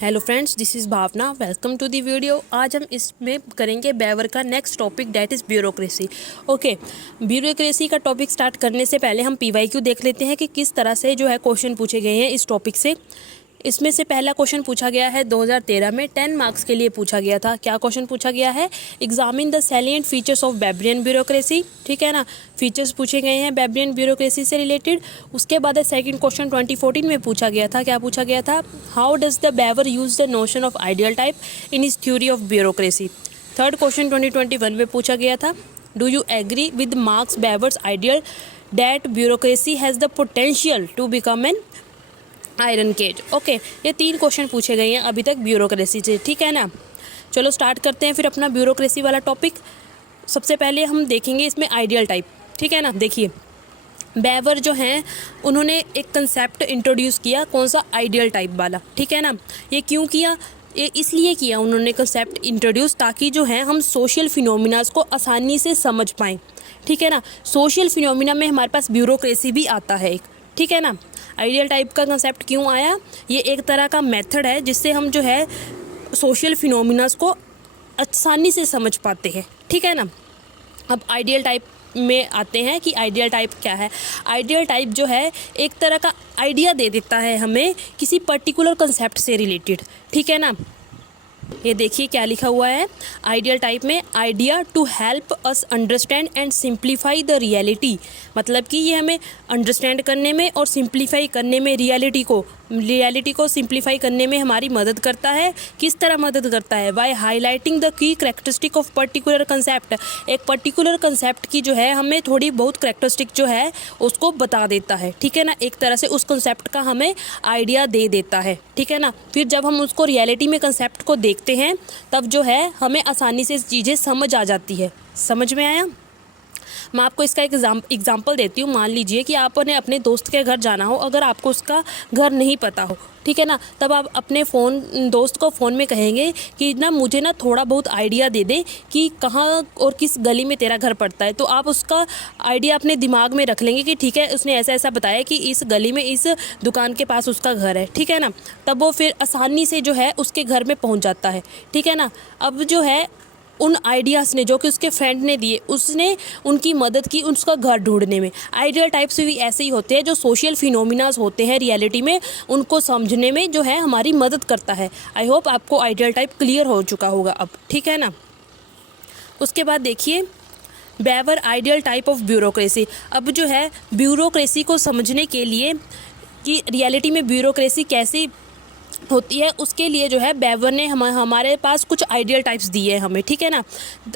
Hello friends, this is Bhavna. Welcome to the video. आज हम इसमें करेंगे बेवर का next topic, that is bureaucracy. Okay, bureaucracy का टॉपिक स्टार्ट करने से पहले हम पीवाईक्यू देख लेते हैं कि किस तरह से जो है क्वेश्चन पूछे गए हैं इस टॉपिक से। इसमें से पहला क्वेश्चन पूछा गया है 2013 में, 10 मार्क्स के लिए पूछा गया था। क्या क्वेश्चन पूछा गया है? Examine the salient features of Weberian bureaucracy. ठीक है ना, फीचर्स पूछे गए हैं बेबरियन ब्यूरोक्रेसी से रिलेटेड। उसके बाद सेकंड क्वेश्चन 2014 में पूछा गया था। क्या पूछा गया था? How does the Weber use the notion of ideal type in his theory of bureaucracy. Third question 2021 में पूछा गया था। Do you agree with Max Weber's ideal that bureaucracy has the potential to become an iron cage. Okay, ये 3 question पूछे गए हैं अभी तक ब्यूरोक्रेसी से। ठीक है ना, चलो स्टार्ट करते हैं फिर अपना ब्यूरोक्रेसी वाला टॉपिक। सबसे पहले हम देखेंगे इसमें आइडियल टाइप। ठीक है ना, देखिए बेवर जो हैं उन्होंने एक कंसेप्ट इंट्रोड्यूस किया, कौन सा? आइडियल टाइप वाला। ठीक है ना, ये क्यों किया? ये इसलिए किया उन्होंने कंसेप्ट इंट्रोड्यूस ताकि जो है हम सोशल फिनोमिनास को आसानी से समझ पाएँ। ठीक है ना, सोशल फिनोमिना में हमारे पास ब्यूरोक्रेसी भी आता है एक। ठीक है ना, आइडियल टाइप का कंसेप्ट क्यों आया? ये एक तरह का मेथड है जिससे हम जो है सोशल फिनोमिनास को आसानी से समझ पाते हैं। ठीक है ना, अब आइडियल टाइप में आते हैं कि आइडियल टाइप क्या है। आइडियल टाइप जो है एक तरह का आइडिया दे देता है हमें किसी पर्टिकुलर कंसेप्ट से रिलेटेड। ठीक है ना, ये देखिए क्या लिखा हुआ है आइडियल टाइप में, idea to help us understand and simplify the reality. मतलब कि ये हमें अंडरस्टैंड करने में और सिंप्लीफाई करने में, रियलिटी को सिंप्लीफाई करने में हमारी मदद करता है। किस तरह मदद करता है? By highlighting the key characteristic of particular concept. एक पर्टिकुलर कंसेप्ट की जो है हमें थोड़ी बहुत करेक्टरिस्टिक जो है उसको बता देता है। ठीक है ना, एक तरह से उस कंसेप्ट का हमें आइडिया दे देता है। ठीक है ना, फिर जब हम उसको रियलिटी में कंसेप्ट को देखते हैं तब जो है हमें आसानी से चीज़ें समझ आ जाती है। समझ में आया? मैं आपको इसका एक एग्जाम्पल देती हूँ। मान लीजिए कि आपने अपने दोस्त के घर जाना हो, अगर आपको उसका घर नहीं पता हो, ठीक है ना, तब आप अपने दोस्त को फ़ोन में कहेंगे कि ना मुझे ना थोड़ा बहुत आइडिया दे दे कि कहाँ और किस गली में तेरा घर पड़ता है। तो आप उसका आइडिया अपने दिमाग में रख लेंगे कि ठीक है, उसने ऐसा ऐसा बताया कि इस गली में इस दुकान के पास उसका घर है। ठीक है ना, तब वो फिर आसानी से जो है उसके घर में पहुँच जाता है। ठीक है ना, अब जो है उन आइडियाज़ ने जो कि उसके फ्रेंड ने दिए, उसने उनकी मदद की उसका घर ढूंढने में। आइडियल टाइप्स भी ऐसे ही होते हैं जो सोशल फिनोमिनास होते हैं रियलिटी में, उनको समझने में जो है हमारी मदद करता है। आई होप आपको आइडियल टाइप क्लियर हो चुका होगा अब। ठीक है ना, उसके बाद देखिए Weber ideal type of bureaucracy. अब जो है ब्यूरोक्रेसी को समझने के लिए कि रियलिटी में ब्यूरोक्रेसी कैसी होती है, उसके लिए जो है बेवर ने हमारे पास कुछ आइडियल टाइप्स दिए हैं हमें। ठीक है ना,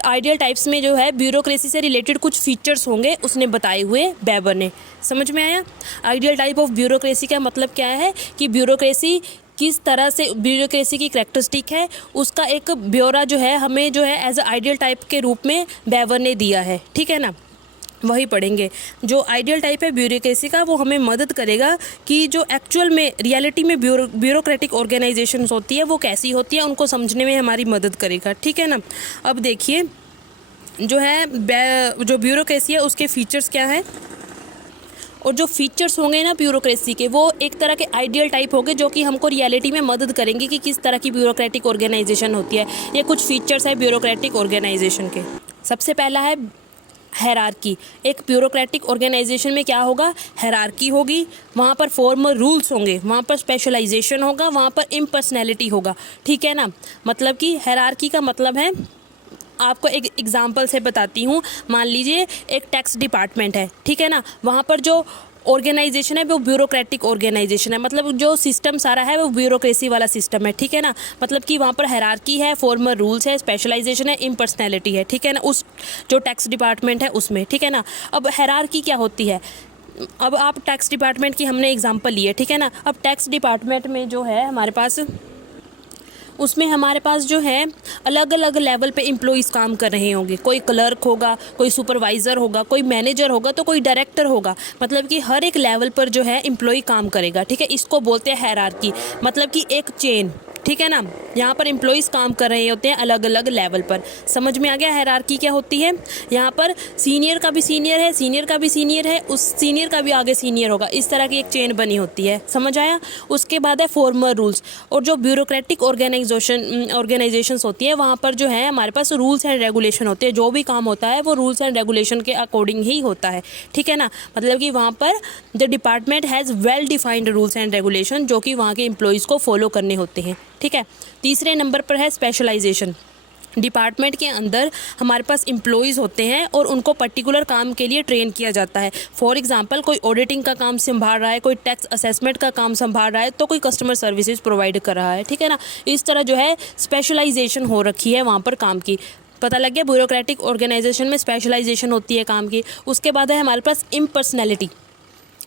आइडियल टाइप्स में जो है ब्यूरोक्रेसी से रिलेटेड कुछ फीचर्स होंगे उसने बताए हुए बेवर ने। समझ में आया? आइडियल टाइप ऑफ ब्यूरोक्रेसी का मतलब क्या है कि ब्यूरोक्रेसी किस तरह से, ब्यूरोक्रेसी की करैक्टरिस्टिक है, उसका एक ब्यौरा जो है हमें जो है एज अ आइडियल टाइप के रूप में बेवर ने दिया है। ठीक है ना, वही पढ़ेंगे। जो आइडियल टाइप है ब्यूरोक्रेसी का वो हमें मदद करेगा कि जो एक्चुअल में रियलिटी में ब्यूरोक्रेटिक ऑर्गेनाइजेशंस होती है वो कैसी होती है, उनको समझने में हमारी मदद करेगा। ठीक है ना, अब देखिए जो है जो ब्यूरोक्रेसी है उसके फीचर्स क्या है, और जो फीचर्स होंगे ना ब्यूरोक्रेसी के, वो एक तरह के आइडियल टाइप होंगे जो कि हमको रियलिटी में मदद करेंगे कि किस तरह की ब्यूरोक्रेटिक ऑर्गेनाइजेशन होती है। ये कुछ फीचर्स है ब्यूरोक्रेटिक ऑर्गेनाइजेशन के। सबसे पहला है हायरार्की। एक ब्यूरोक्रेटिक ऑर्गेनाइजेशन में क्या होगा? हायरार्की होगी, वहाँ पर फॉर्मल रूल्स होंगे, वहाँ पर स्पेशलाइजेशन होगा, वहाँ पर इम्पर्सनैलिटी होगा। ठीक है ना, मतलब कि हायरार्की का मतलब है, आपको एक एग्जांपल से बताती हूँ। मान लीजिए एक टैक्स डिपार्टमेंट है। ठीक है ना, वहाँ पर जो ऑर्गेनाइजेशन है वो ब्यूरोक्रेटिक ऑर्गेनाइजेशन है, मतलब जो सिस्टम सारा है वो ब्यूरोक्रेसी वाला सिस्टम है। ठीक है ना, मतलब कि वहाँ पर हायरार्की है, फॉर्मल रूल्स है, स्पेशलाइजेशन है, इम्पर्सनैलिटी है। ठीक है ना, उस जो टैक्स डिपार्टमेंट है उसमें। ठीक है ना, अब हायरार्की क्या होती है? अब आप टैक्स डिपार्टमेंट की हमने एग्जाम्पल ली है। ठीक है ना, अब टैक्स डिपार्टमेंट में जो है हमारे पास, उसमें हमारे पास जो है अलग अलग लेवल पे एम्प्लॉइज़ काम कर रहे होंगे। कोई क्लर्क होगा, कोई सुपरवाइज़र होगा, कोई मैनेजर होगा, तो कोई डायरेक्टर होगा। मतलब कि हर एक लेवल पर जो है एम्प्लॉय काम करेगा। ठीक है, इसको बोलते हैं हायरार्की, मतलब कि एक चेन। ठीक है ना। यहाँ पर एम्प्लॉइज़ काम कर रहे होते हैं अलग अलग लेवल पर। समझ में आ गया हायरार्की क्या होती है। यहाँ पर सीनियर का भी सीनियर है, सीनियर का भी सीनियर है, उस सीनियर का भी आगे सीनियर होगा, इस तरह की एक चेन बनी होती है। समझ आया। उसके बाद है फॉर्मल रूल्स। और जो ब्यूरोक्रेटिक ऑर्गेनाइजेशंस होती है वहाँ पर जो है हमारे पास रूल्स एंड रेगुलेशन होते हैं। जो भी काम होता है वो रूल्स एंड रेगुलेशन के अकॉर्डिंग ही होता है, ठीक है ना। मतलब कि वहाँ पर the department has well defined rules and regulation जो कि वहाँ के एम्प्लॉइज़ को फॉलो करने होते हैं, ठीक है। तीसरे नंबर पर है स्पेशलाइजेशन। डिपार्टमेंट के अंदर हमारे पास एम्प्लॉइज़ होते हैं और उनको पर्टिकुलर काम के लिए ट्रेन किया जाता है। फॉर एग्जांपल कोई ऑडिटिंग का काम संभाल रहा है, कोई टैक्स असेसमेंट का काम संभाल रहा है, तो कोई कस्टमर सर्विसेज प्रोवाइड कर रहा है, ठीक है ना। इस तरह जो है स्पेशलाइजेशन हो रखी है वहाँ पर काम की। पता लग गया, ब्यूरोक्रेटिक ऑर्गेनाइजेशन में स्पेशलाइजेशन होती है काम की। उसके बाद है हमारे पास impersonality.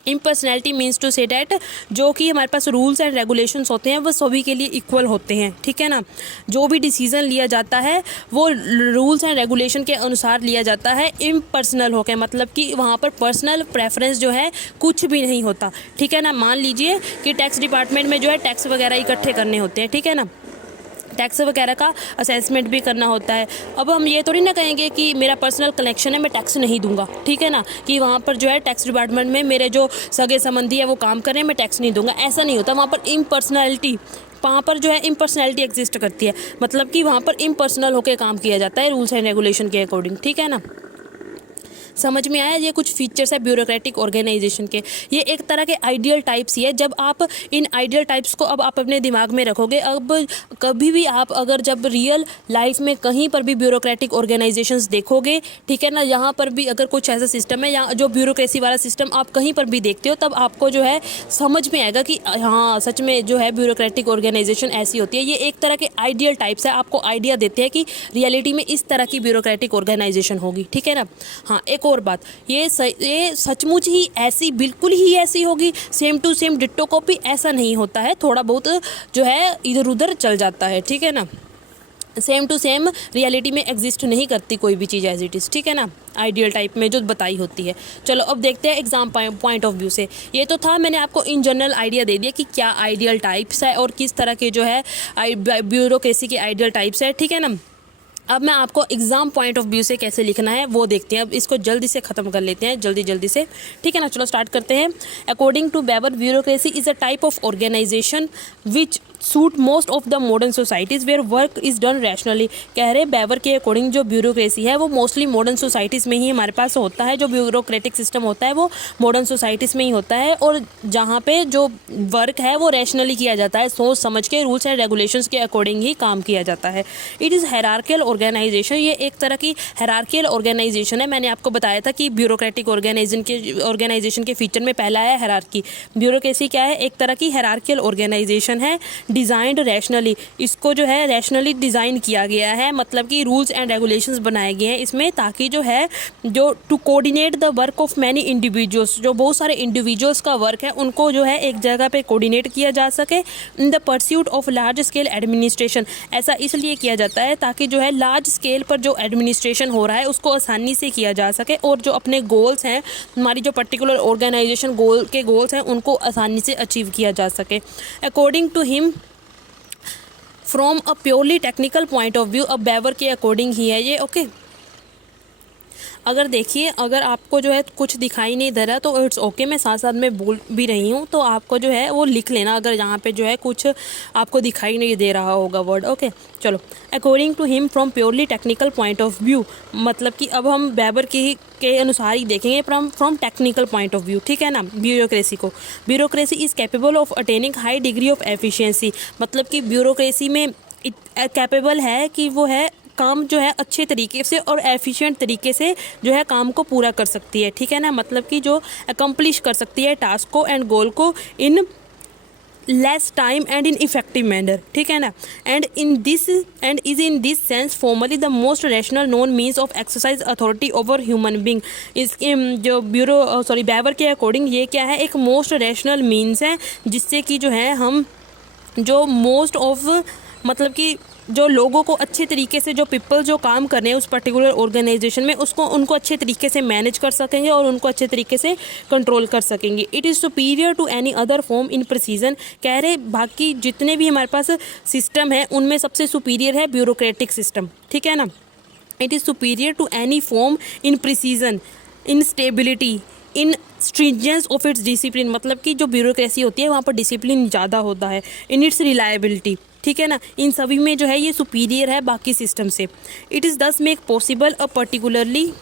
Impersonality means to say that जो कि हमारे पास रूल्स एंड रेगुलेशंस होते हैं वो सभी के लिए इक्वल होते हैं, ठीक है ना। जो भी डिसीजन लिया जाता है वो रूल्स एंड रेगुलेशन के अनुसार लिया जाता है, इम्पर्सनल होकर, मतलब कि वहाँ पर पर्सनल प्रेफरेंस जो है कुछ भी नहीं होता, ठीक है ना। मान लीजिए कि टैक्स डिपार्टमेंट में जो है टैक्स वगैरह इकट्ठे करने होते हैं, ठीक है ना, टैक्स वगैरह का असेसमेंट भी करना होता है। अब हम ये थोड़ी ना कहेंगे कि मेरा पर्सनल कलेक्शन है मैं टैक्स नहीं दूंगा, ठीक है ना, कि वहाँ पर जो है टैक्स डिपार्टमेंट में मेरे जो सगे संबंधी है वो काम कर रहे हैं मैं टैक्स नहीं दूंगा, ऐसा नहीं होता। वहाँ पर इम्पर्सनैलिटी, वहाँ पर जो है इम्पर्सनैलिटी एग्जिस्ट करती है, मतलब कि वहाँ पर इम्पर्सनल होकर काम किया जाता है रूल्स एंड रेगुलेशन के अकॉर्डिंग, ठीक है ना। समझ में आया। ये कुछ फीचर्स है ब्यूरोक्रेटिक ऑर्गेनाइजेशन के। ये एक तरह के आइडियल टाइप्स ही है। जब आप इन आइडियल टाइप्स को अब आप अपने दिमाग में रखोगे, अब कभी भी आप अगर जब रियल लाइफ में कहीं पर भी ब्यूरोक्रेटिक ऑर्गेनाइजेशंस देखोगे, ठीक है ना, यहाँ पर भी अगर कुछ ऐसा सिस्टम है या जो ब्यूरोक्रेसी वाला सिस्टम आप कहीं पर भी देखते हो, तब आपको जो है समझ में आएगा कि हाँ सच में जो है ब्यूरोक्रेटिक ऑर्गेनाइजेशन ऐसी होती है। ये एक तरह के आइडियल टाइप्स है, आपको आइडिया देते हैं कि रियलिटी में इस तरह की ब्यूरोक्रेटिक ऑर्गेनाइजेशन होगी, ठीक है ना। हाँ, एक और बात, ये सचमुच ही ऐसी, बिल्कुल ही ऐसी होगी, same to same ditto copy, ऐसा नहीं होता है। थोड़ा बहुत जो है इधर उधर चल जाता है, ठीक है ना। सेम टू सेम रियलिटी में एग्जिस्ट नहीं करती कोई भी चीज़ एज इट इज़, ठीक है ना, आइडियल टाइप में जो बताई होती है। चलो अब देखते हैं एग्जाम पॉइंट ऑफ व्यू से। ये तो था, मैंने आपको इन जनरल आइडिया दे दिया कि क्या आइडियल टाइप्स है और किस तरह के जो है ब्यूरोक्रेसी के आइडियल टाइप्स है, ठीक है ना। अब मैं आपको एग्जाम पॉइंट ऑफ व्यू से कैसे लिखना है वो देखते हैं। अब इसको जल्दी से ख़त्म कर लेते हैं, जल्दी से, ठीक है ना। चलो स्टार्ट करते हैं। According to Weber, bureaucracy is a type of organisation which suit most of the modern societies where work is done rationally. कह रहे बेवर के अकॉर्डिंग जो ब्यूरोक्रेसी है वो मोस्टली मॉडर्न सोसाइटीज़ में ही हमारे पास होता है। जो ब्यूरोक्रेटिक सिस्टम होता है वो मॉडर्न सोसाइटीज़ में ही होता है, और जहाँ पे जो वर्क है वो रैशनली किया जाता है, सोच समझ के रूल्स एंड रेगुलेशंस के अकॉर्डिंग ही काम किया जाता है। इट इज़ हायरार्कियल ऑर्गेनाइजेशन, ये एक तरह की हायरार्कियल ऑर्गेनाइजेशन है। मैंने आपको बताया था कि ब्यूरोक्रेटिक ऑर्गेनाइजेशन के फीचर में पहला है हायरार्की। ब्यूरोक्रेसी क्या है, एक तरह की हायरार्कियल ऑर्गेनाइजेशन है, डिज़ाइंड रैशनली। इसको जो है रैशनली डिज़ाइन किया गया है, मतलब कि रूल्स एंड रेगुलेशंस बनाए गए हैं इसमें, ताकि जो है जो to coordinate the work of many individuals, जो बहुत सारे इंडिविजुअल्स का वर्क है उनको जो है एक जगह पे कोऑर्डिनेट किया जा सके। In the pursuit of large scale administration, ऐसा इसलिए किया जाता है ताकि जो है लार्ज स्केल पर जो एडमिनिस्ट्रेशन हो रहा है उसको आसानी से किया जा सके, और जो अपने गोल्स हैं, हमारी जो पर्टिकुलर ऑर्गेनाइजेशन गोल्स हैं उनको आसानी से अचीव किया जा सके। According to him from a purely technical point of view, अब बेवर के अकॉर्डिंग ही है ये, ओके। अगर देखिए, अगर आपको जो है कुछ दिखाई नहीं दे रहा तो इट्स ओके, मैं साथ साथ में बोल भी रही हूँ, तो आपको जो है वो लिख लेना अगर यहाँ पे जो है कुछ आपको दिखाई नहीं दे रहा होगा वर्ड, ओके। चलो, according to him from purely technical point of view, मतलब कि अब हम बेवर के अनुसार ही देखेंगे from technical point of view, ठीक है ना। ब्यूरोक्रेसी को, bureaucracy is capable of attaining high degree of efficiency, मतलब कि ब्यूरोक्रेसी में कैपेबल है कि वो है काम जो है अच्छे तरीके से और एफिशिएंट तरीके से जो है काम को पूरा कर सकती है, ठीक है ना, मतलब कि जो अकम्प्लिश कर सकती है टास्क को एंड गोल को in less time and in effective manner, ठीक है ना। And is in this sense formally the most rational known means of exercise authority over human being. इसके जो बेवर के अकॉर्डिंग ये क्या है, एक मोस्ट रैशनल मीन्स है जिससे कि जो है हम जो मोस्ट ऑफ मतलब कि जो लोगों को अच्छे तरीके से, जो पीपल जो काम कर रहे हैं उस पर्टिकुलर ऑर्गेनाइजेशन में, उसको उनको अच्छे तरीके से मैनेज कर सकेंगे और उनको अच्छे तरीके से कंट्रोल कर सकेंगे। It is superior to any other form in precision. कह रहे बाकी जितने भी हमारे पास सिस्टम है उनमें सबसे सुपीरियर है ब्यूरोक्रेटिक सिस्टम, ठीक है ना। It is superior to any form in precision, in stability, in stringency of its discipline. मतलब कि जो ब्यूरोक्रेसी होती है वहाँ पर डिसिप्लिन ज़्यादा होता है। इन इट्स रिलायबिलिटी, ठीक है ना, इन सभी में जो है ये सुपीरियर है बाकी सिस्टम से। इट इज़ दस make possible a particularly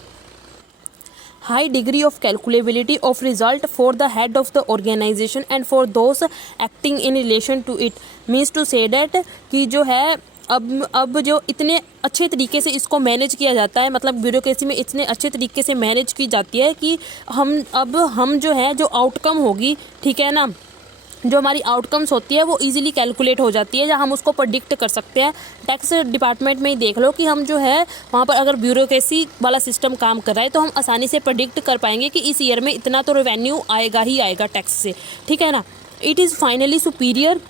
high degree of calculability of result for the head of the organization and for those acting in relation to it। means to say that कि जो है अब जो इतने अच्छे तरीके से इसको मैनेज किया जाता है, मतलब ब्यूरोक्रेसी में इतने अच्छे तरीके से मैनेज की जाती है कि हम जो है जो आउटकम होगी, ठीक है ना, जो हमारी आउटकम्स होती है वो इजीली कैलकुलेट हो जाती है या हम उसको प्रेडिक्ट कर सकते हैं। टैक्स डिपार्टमेंट में ही देख लो कि हम जो है वहाँ पर अगर ब्यूरोक्रेसी वाला सिस्टम काम कर रहा है तो हम आसानी से प्रेडिक्ट कर पाएंगे कि इस ईयर में इतना तो रेवेन्यू आएगा ही आएगा टैक्स से, ठीक है ना। इट इज़ फाइनली सुपीरियर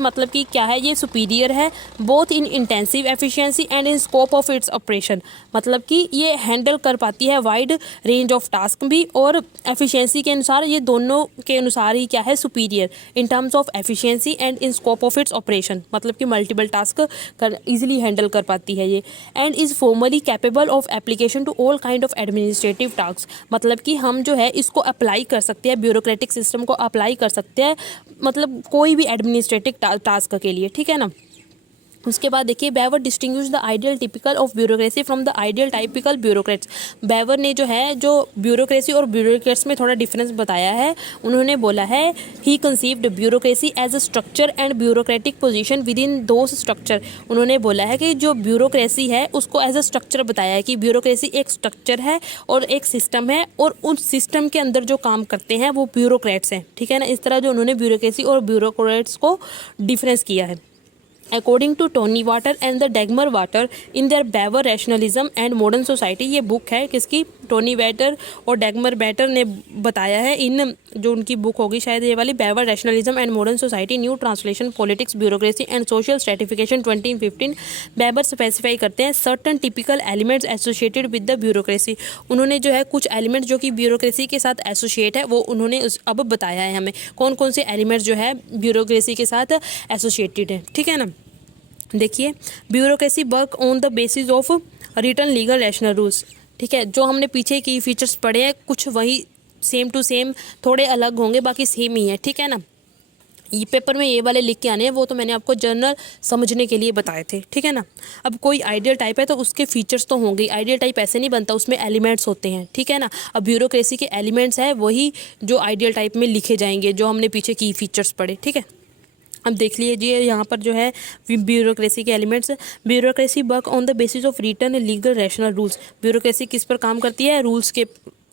मतलब कि क्या है, ये सुपीरियर है both in intensive efficiency and in scope of its operation. मतलब कि ये हैंडल कर पाती है वाइड रेंज ऑफ टास्क भी, और एफिशिएंसी के अनुसार, ये दोनों के अनुसार ही क्या है superior in terms of efficiency and in scope of its operation. मतलब कि मल्टीपल टास्क कर ईजिली हैंडल कर पाती है ये। And is formally capable of application to all kind of administrative task. मतलब कि हम जो है इसको अप्लाई कर सकते हैं, ब्यूरोक्रेटिक सिस्टम को अप्लाई कर सकते हैं, मतलब कोई भी एडमिनिस्ट्रेटिव टास्क के लिए, ठीक है ना। उसके बाद देखिए, Weber distinguish the ideal typical of bureaucracy from the ideal typical bureaucrats. Weber ने जो है जो ब्यूरोक्रेसी और ब्यूरोक्रेट्स में थोड़ा डिफरेंस बताया है। उन्होंने बोला है he conceived bureaucracy as a structure and bureaucratic position within those structure. उन्होंने बोला है कि जो ब्यूरोक्रेसी है उसको एज अ स्ट्रक्चर बताया है कि ब्यूरोक्रेसी एक स्ट्रक्चर है और एक सिस्टम है, और उस सिस्टम के अंदर जो काम करते हैं वो ब्यूरोक्रेट्स हैं, ठीक है ना। इस तरह जो उन्होंने ब्यूरोक्रेसी और ब्यूरोक्रेट्स को डिफरेंस किया है। According to Tony Water and the Dagmar Water in their Weber rationalism and modern society. ये बुक है किसकी, टोनी वाटर और डैगमर वाटर ने बताया है, इन जो उनकी बुक होगी शायद ये वाली, Weber rationalism and modern society, new translation, politics, bureaucracy and social stratification 2015। Weber specify करते हैं certain typical elements associated with the bureaucracy. उन्होंने जो है कुछ एलिमेंट्स जो कि ब्यूरोक्रेसी के साथ एसोसिएट है वो उन्होंने अब बताया है हमें कौन कौन से एलिमेंट्स जो है ब्यूरोक्रेसी के साथ एसोसिएटेड है, ठीक है ना। देखिए, bureaucracy work on the basis of written legal rational rules, ठीक है। जो हमने पीछे की फीचर्स पढ़े हैं कुछ वही सेम टू सेम, थोड़े अलग होंगे बाकी सेम ही है, ठीक है ना। ये पेपर में ये वाले लिख के आने हैं, वो तो मैंने आपको जनरल समझने के लिए बताए थे, ठीक है ना। अब कोई आइडियल टाइप है तो उसके फीचर्स तो होंगे, आइडियल टाइप ऐसे नहीं बनता, उसमें एलिमेंट्स होते हैं, ठीक है ना। अब ब्यूरोक्रेसी के एलिमेंट्स है वही जो आइडियल टाइप में लिखे जाएंगे, जो हमने पीछे की फीचर्स पढ़े, ठीक है। अब देख लीजिए यहाँ पर जो है ब्यूरोक्रेसी के elements. Bureaucracy work on the basis of written legal rational rules. Bureaucracy किस पर काम करती है, रूल्स के,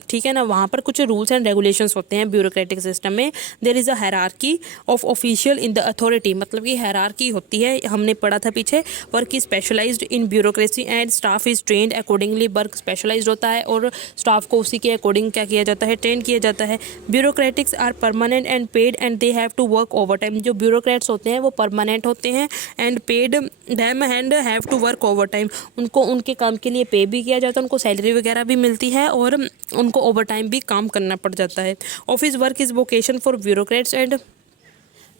ठीक है ना। वहाँ पर कुछ रूल्स एंड रेगुलेशंस होते हैं ब्यूरोक्रेटिक सिस्टम में। There is a hierarchy of official in the authority. मतलब कि हायरार्की होती है, हमने पढ़ा था पीछे। Work is specialised in bureaucracy and staff is trained accordingly. Work specialised होता है और स्टाफ को उसी के अकॉर्डिंग क्या किया जाता है, ट्रेन किया जाता है। Bureaucratics are permanent and paid and they have to work overtime. जो ब्यूरोक्रेट्स होते हैं वो परमानेंट होते हैं and paid them and have to work overtime. उनको उनके काम के लिए पे भी किया जाता है, उनको सैलरी वगैरह भी मिलती है और उनको ओवर टाइम भी काम करना पड़ जाता है। Office work is vocation for bureaucrats and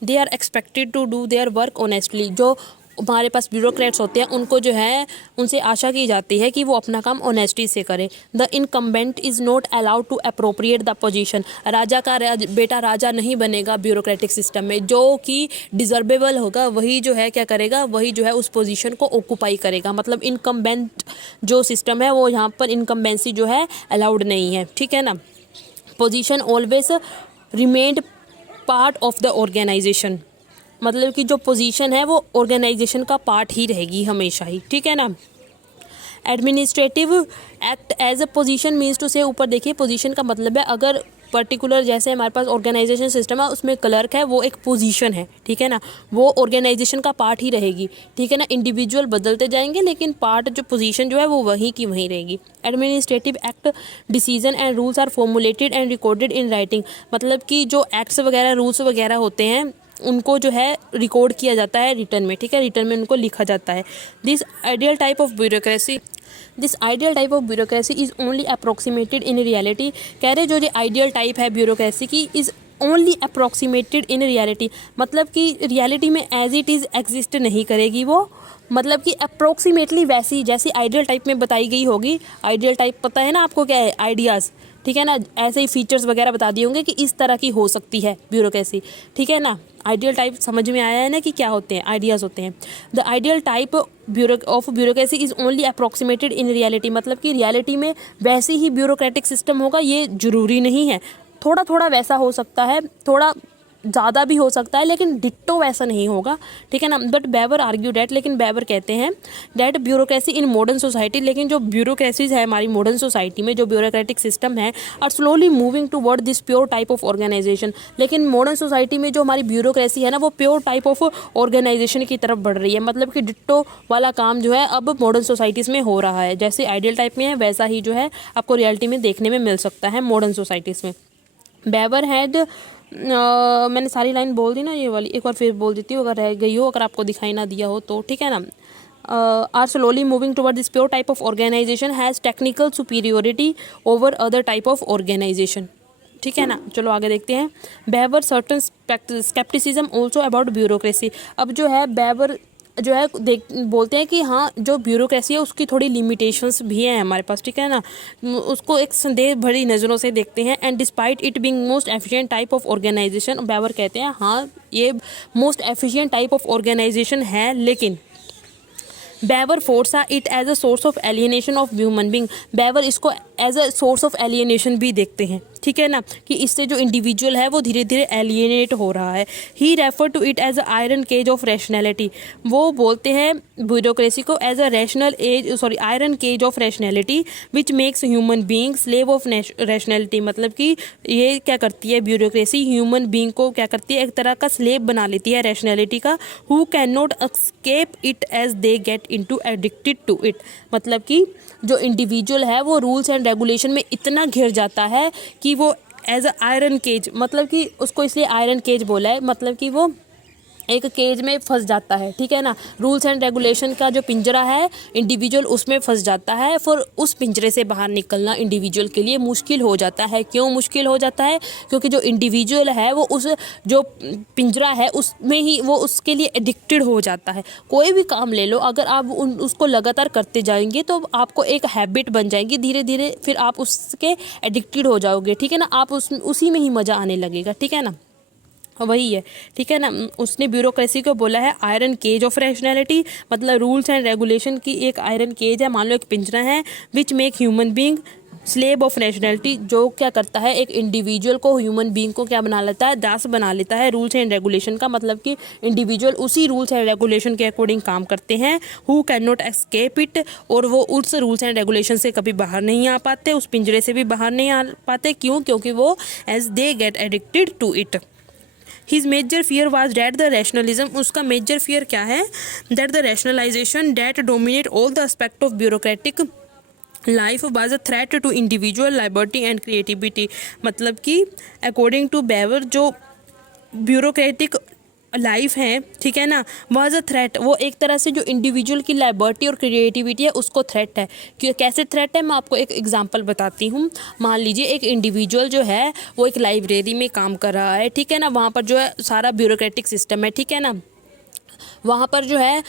they are expected to do their work honestly. जो हमारे पास ब्यूरोक्रेट्स होते हैं उनको जो है उनसे आशा की जाती है कि वो अपना काम ऑनेस्टी से करें। The incumbent is not allowed to appropriate the position. राजा का बेटा राजा नहीं बनेगा ब्यूरोक्रेटिक सिस्टम में। जो कि डिजर्वेबल होगा वही जो है क्या करेगा, वही जो है उस पोजीशन को ऑक्यूपाई करेगा। मतलब इनकम्बेंट जो सिस्टम है वो यहाँ पर इनकम्बेंसी जो है अलाउड नहीं है, ठीक है ना। Position always remained part of the organisation. मतलब कि जो पोजीशन है वो ऑर्गेनाइजेशन का पार्ट ही रहेगी हमेशा ही, ठीक है ना। Administrative act as a position means to say, ऊपर देखिए पोजीशन का मतलब है अगर पर्टिकुलर जैसे हमारे पास ऑर्गेनाइजेशन सिस्टम है उसमें क्लर्क है वो एक पोजीशन है, ठीक है ना, वो ऑर्गेनाइजेशन का पार्ट ही रहेगी, ठीक है ना। इंडिविजुअल बदलते जाएंगे लेकिन पार्ट जो पोजीशन जो है वो वहीं की वहीं रहेगी। Administrative act decision and rules are formulated and recorded in writing. मतलब कि जो एक्ट्स वगैरह रूल्स वगैरह होते हैं उनको जो है रिकॉर्ड किया जाता है रिटर्न में, ठीक है, रिटर्न में उनको लिखा जाता है। This ideal type of bureaucracy is only approximated in reality. कह रहे जो आइडियल टाइप है ब्यूरोक्रेसी की is only approximated in reality, मतलब कि रियलिटी में एज इट इज़ एग्जिस्ट नहीं करेगी वो, मतलब कि अप्रोक्सीमेटली वैसी जैसी आइडियल टाइप में बताई गई होगी। आइडियल टाइप पता है ना आपको क्या है, आइडियाज़, ठीक है ना, ऐसे ही फीचर्स वगैरह बता दिए होंगे कि इस तरह की हो सकती है ब्यूरोक्रेसी, ठीक है ना। आइडियल टाइप समझ में आया है ना कि क्या होते हैं, आइडियाज़ होते हैं। The ideal type of bureaucracy is only approximated in reality, मतलब कि रियलिटी में वैसे ही ब्यूरोक्रेटिक सिस्टम होगा ये ज़रूरी नहीं है, थोड़ा थोड़ा वैसा हो सकता है, थोड़ा ज़्यादा भी हो सकता है, लेकिन डिट्टो वैसा नहीं होगा, ठीक है ना। बट बेवर आर्ग्यू डैट, लेकिन बेवर कहते हैं that bureaucracy in modern society, लेकिन जो ब्यूरोक्रेसीज है हमारी मॉडर्न सोसाइटी में, जो ब्यूरोक्रेटिक सिस्टम है, are slowly moving toward this pure type of organisation. लेकिन मॉडर्न सोसाइटी में जो हमारी ब्यूरोक्रेसी है ना वो प्योर टाइप ऑफ ऑर्गेनाइजेशन की तरफ बढ़ रही है, मतलब कि डिट्टो वाला काम जो है अब मॉडर्न सोसाइटीज़ में हो रहा है, जैसे आइडियल टाइप में है वैसा ही जो है आपको रियलिटी में देखने में मिल सकता है मॉडर्न सोसाइटीज़ में। बेवर हैड मैंने सारी लाइन बोल दी ना, ये वाली एक बार फिर बोल देती हूँ अगर रह गई हो, अगर आपको दिखाई ना दिया हो तो, ठीक है ना। Are slowly moving toward this pure type of organisation has technical superiority over other type of organisation, ठीक है ना। चलो आगे देखते हैं। Weber certain scepticism also about bureaucracy. अब जो है बेवर जो है बोलते हैं कि हाँ जो ब्यूरोक्रेसी है उसकी थोड़ी लिमिटेशंस भी हैं हमारे पास, ठीक है ना, उसको एक संदेह भरी नज़रों से देखते हैं। And despite it being most efficient type of organisation, Weber कहते हैं हाँ ये most efficient type of organisation है, लेकिन Weber foresaw it as a source of alienation of human being. Weber इसको as a source of alienation भी देखते हैं, ठीक है ना, कि इससे जो इंडिविजुअल है वो धीरे धीरे एलियनेट हो रहा है। He refer to it as a iron cage of rationality, वो बोलते हैं ब्यूरोक्रेसी को as a iron cage of rationality which makes human being slave of rationality, मतलब कि ये क्या करती है ब्यूरोक्रेसी, ह्यूमन बींग को क्या करती है, एक तरह का स्लेव बना लेती है रैशनैलिटी का। Who can not escape it as they get into addicted to it, मतलब कि जो इंडिविजुअल है वो रूल्स एंड रेगुलेशन में इतना घिर जाता है कि वो एज अ आयरन केज, मतलब कि उसको इसलिए आयरन केज बोला है, मतलब कि वो एक केज में फंस जाता है, ठीक है ना। रूल्स एंड रेगुलेशन का जो पिंजरा है इंडिविजुअल उसमें फंस जाता है, फिर उस पिंजरे से बाहर निकलना इंडिविजुअल के लिए मुश्किल हो जाता है। क्यों मुश्किल हो जाता है? क्योंकि जो इंडिविजुअल है वो उस जो पिंजरा है उसमें ही वो उसके लिए एडिक्टेड हो जाता है। कोई भी काम ले लो, अगर आप उसको लगातार करते जाएंगे तो आपको एक हैबिट बन जाएगी, धीरे धीरे फिर आप उसके एडिक्टेड हो जाओगे, ठीक है ना, आप उसी में ही मज़ा आने लगेगा, ठीक है ना, वही है, ठीक है ना। उसने ब्यूरोक्रेसी को बोला है आयरन केज ऑफ रैशनैलिटी, मतलब रूल्स एंड रेगुलेशन की एक आयरन केज है, मान लो एक पिंजरा है, which make human being slave of rationality, जो क्या करता है एक इंडिविजुअल को, ह्यूमन बींग को क्या बना लेता है, दास बना लेता है रूल्स एंड रेगुलेशन का, मतलब कि इंडिविजुअल उसी रूल्स एंड रेगुलेशन के अकॉर्डिंग काम करते हैं। Who can not escape it, और वो उस रूल्स एंड रेगुलेशन से कभी बाहर नहीं आ पाते, उस पिंजरे से भी बाहर नहीं आ पाते। क्यों? क्योंकि वो as they get addicted to it. His major fear was that the rationalism, उसका major fear क्या है, that the rationalization that dominate all the aspect of bureaucratic life was a threat to individual liberty and creativity, मतलब कि according to Weber जो bureaucratic life है, ठीक है ना, वाज अ थ्रेट, वो एक तरह से जो इंडिविजुअल की लिबर्टी और क्रिएटिविटी है उसको थ्रेट है। कि कैसे थ्रेट है, मैं आपको एक एग्जांपल बताती हूँ। मान लीजिए एक इंडिविजुअल जो है वो एक लाइब्रेरी में काम कर रहा है, ठीक है ना, वहाँ पर जो है सारा ब्यूरोक्रेटिक सिस्टम है, ठीक है ना, वहाँ पर जो है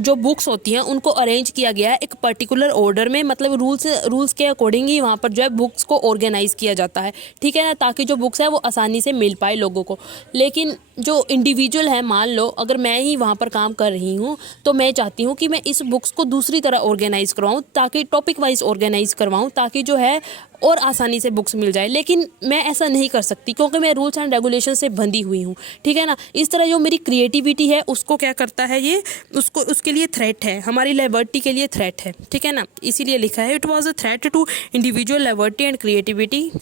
जो बुक्स होती हैं उनको अरेंज किया गया है एक पर्टिकुलर ऑर्डर में, मतलब रूल्स के अकॉर्डिंग ही वहाँ पर जो है बुक्स को ऑर्गेनाइज किया जाता है, ठीक है ना, ताकि जो बुक्स है वो आसानी से मिल पाए लोगों को। लेकिन जो इंडिविजुअल है, मान लो अगर मैं ही वहाँ पर काम कर रही हूँ तो मैं चाहती हूँ कि मैं इस बुक्स को दूसरी तरह ऑर्गेनाइज करवाऊँ, ताकि टॉपिक वाइज ऑर्गेनाइज करवाऊँ, ताकि जो है और आसानी से बुक्स मिल जाए। लेकिन मैं ऐसा नहीं कर सकती क्योंकि मैं रूल्स एंड रेगुलेशन से बंधी हुई हूँ, ठीक है ना। इस तरह जो मेरी क्रिएटिविटी है उसको क्या करता है, ये उसके लिए थ्रेट है, हमारी लिबर्टी के लिए थ्रेट है, ठीक है ना, इसीलिए लिखा है it was a threat to individual liberty and creativity.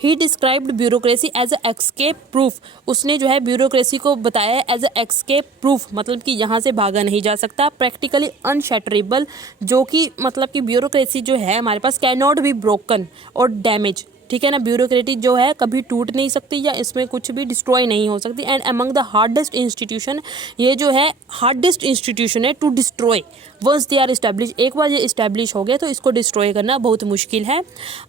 He described bureaucracy as a escape proof, उसने जो है ब्यूरोक्रेसी को बताया है एज अ एस्केप प्रूफ, मतलब कि यहाँ से भागा नहीं जा सकता, प्रैक्टिकली अनशटरेबल, जो कि मतलब कि ब्यूरोक्रेसी जो है हमारे पास कैन नॉट बी ब्रोकन और डैमेज, ठीक है ना। ब्यूरोक्रेटी जो है कभी टूट नहीं सकती या इसमें कुछ भी डिस्ट्रॉय नहीं हो सकती। And among the hardest institution, ये जो है हार्डेस्ट इंस्टीट्यूशन है to destroy once they are establish. एक बार ये इस्टेब्लिश हो गए तो इसको डिस्ट्रॉय करना बहुत मुश्किल है।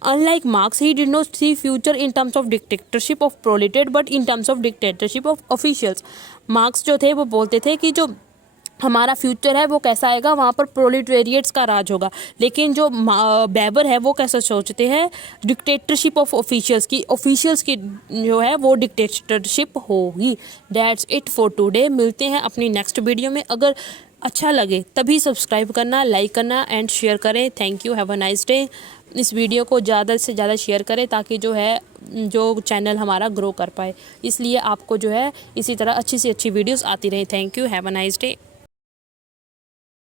Unlike Marx, he did not see future in terms of dictatorship of proletariat but in terms of dictatorship of officials. Marx जो थे वो बोलते थे कि जो हमारा फ्यूचर है वो कैसा आएगा, वहाँ पर प्रोलेटेरिएट्स का राज होगा। लेकिन जो बेबर है वो कैसा सोचते हैं, डिक्टेटरशिप ऑफ ऑफिशियल्स की, ऑफिशियल्स की जो है वो डिक्टेटरशिप होगी। That's it for today. मिलते हैं अपनी नेक्स्ट वीडियो में। अगर अच्छा लगे तभी सब्सक्राइब करना, लाइक करना एंड शेयर करें। Thank you, have a nice day. इस वीडियो को ज़्यादा से ज़्यादा शेयर करें ताकि जो है जो चैनल हमारा ग्रो कर पाए। इसलिए आपको जो है इसी तरह अच्छी से अच्छी वीडियोस आती रहें। Thank you, have a nice day.